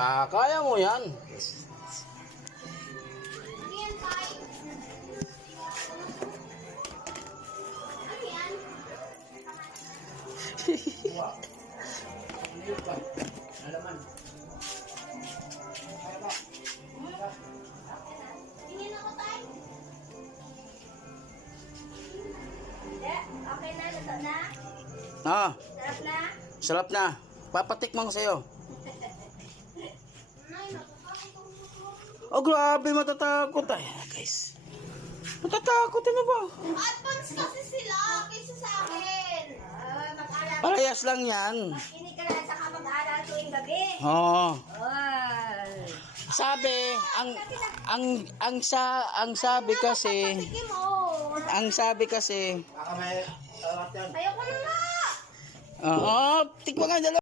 Kaya mo yan. Alaman. Tingin ako tayo. Okay na, luto na. Sarap na. Sarap na. Papatikman ko sa'yo. Oh, grabe, matatakot. Ay, guys. Matatakot, ano ba? Advance kasi sila kaysa sa akin. Mag-aral. Parehas lang yan. Makinig ka na saka mag-aral tuwing gabi. Oo. Ay. Sabi, ang sabi kasi, Sige mo. Baka may, Ayoko na nga. tikman nga dalawa.